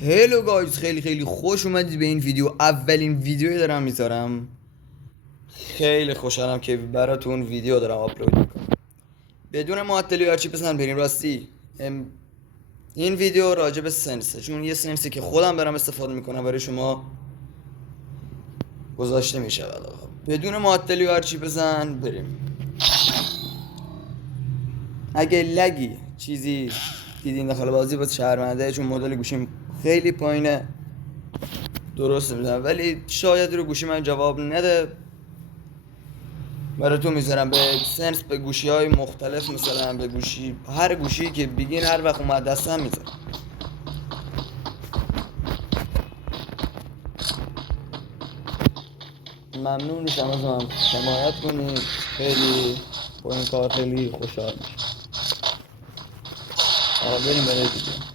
هلو گایز، خیلی خیلی خوش اومدید به این ویدیو. اولین ویدیویی دارم میذارم. خیلی خوشحالم که براتون ویدیو دارم آپلود میکنم بدون معطلی و هرچی. بزن بریم راستی. این ویدیو راجع به سنسه، چون یه سنسی که خودم برام استفاده میکنم برای شما گذاشته میشه. بدون معطلی و هرچی بزن بریم. اگه لگی چیزی دیدین داخل بازی باز شرمنده، چون مدل گوشیم خیلی پایینه. درست میزنم ولی شاید رو گوشی من جواب نده. براتون میذارم به سنس، به گوشی های مختلف، مثلا به گوشی، هر گوشی که بگین هر وقت اومد دستم میذارم. ممنون میشم از من حمایت کنید. خیلی با این کار خیلی خوشحال میشم. آقا بریم برای دیگه.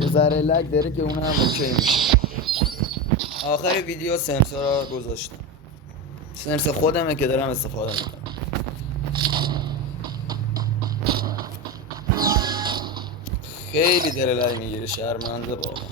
یه ذره لگ داره که اون هم اوکی میشه. آخر ویدیو سنسور رو گذاشتم. سنس خودمه که دارم استفاده میکنم. خیلی داره لگ میگیره، شرمنده واقعا.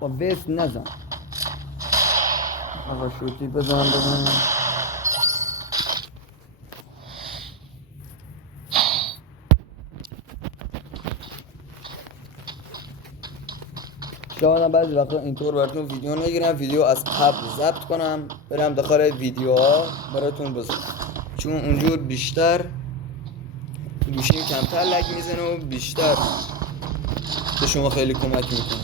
با وست نزن. آقا شوتی بزن. شاید بعضی وقتا اینطور براتون ویدیو نگیرم، ویدیو از قبل ضبط کنم برم داخل ویدیوها براتون بذارم، چون اونجور بیشتر گوشیم کمتر لگ میزنه و بیشتر به شما خیلی کمک میکنه.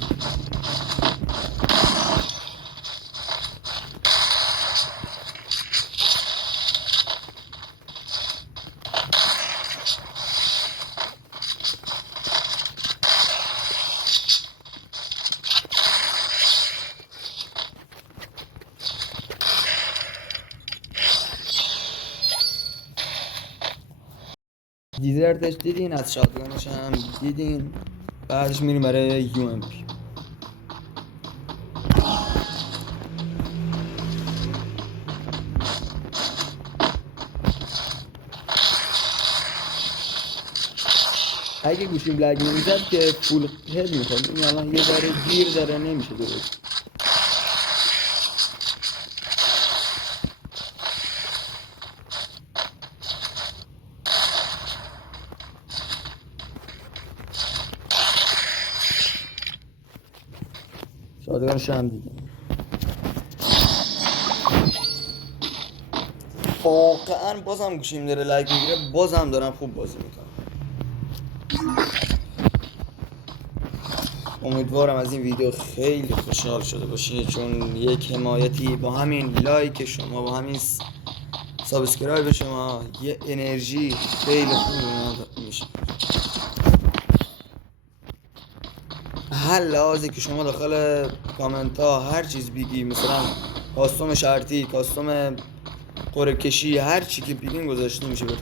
دیزرتش دیدین، از شاتگانش هم دیدین. بعدش میریم برای یو ام پی. اگه گوشیم لگ نمیزد که فول هد میخواد. این الان یه ذره گیر داره، نمیشه درست. شاتگانش هم دیدین. واقعا بازم گوشیم داره لگ میگیره، بازم دارم خوب بازی میکنم. امیدوارم از این ویدیو خیلی خوشحال شده باشید، چون یک حمایتی با همین لایک شما، با همین سابسکرایب شما، یه انرژی خیلی خوبی میشه. هر لحاظی که شما داخل کامنت ها هر چیز بگی، مثلا کاستوم شرطی، کاستوم قرعه کشی، هر چی که بگین گذاشته میشه برد.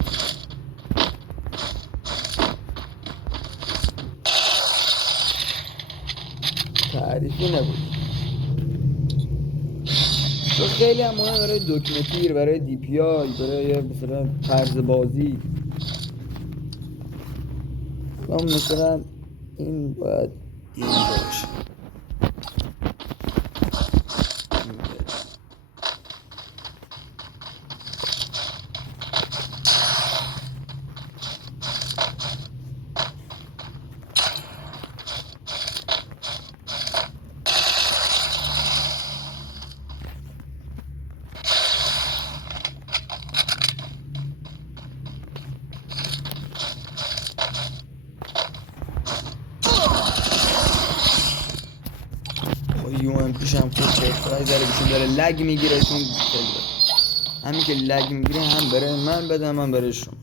تعریفی نبود. تو خیلی هم مهم برای دکمه، برای دی پی آی، برای مثلا طرز بازی. مثلا این باید این باشه. یو ام پیش هم خود چه ذره بشون داره لگ میگیره چون همین که لگ میگیره هم بره من بدم من بره شما.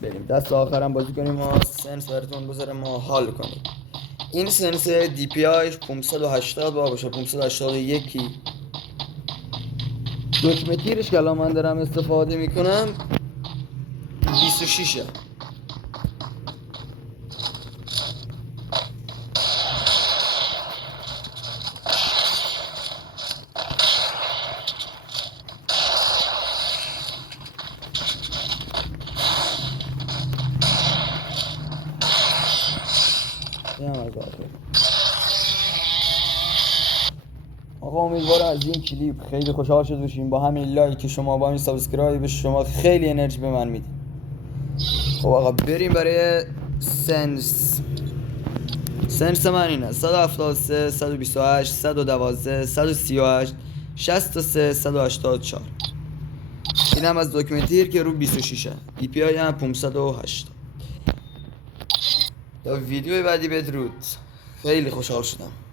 بریم دست آخرم بازی کنیم ما سنس براتون بذاره ما حال کنیم. این سنس دی پی آیش 580 باشه 581 دکمه تیرش که الان من دارم استفاده میکنم 26 آقا امیدوارم از این کلیپ خیلی خوشحال شده باشیم. با همین لایک شما با همین سابسکرایب شما خیلی انرژی به من میدید. خب آقا بریم برای سنس من اینه 173 128 112 138 63 184. این هم از دکمنتیر که رو 26 دی پی آی هم 508. تا ویدیو بعدی بدرود. خیلی خوشحال شدم.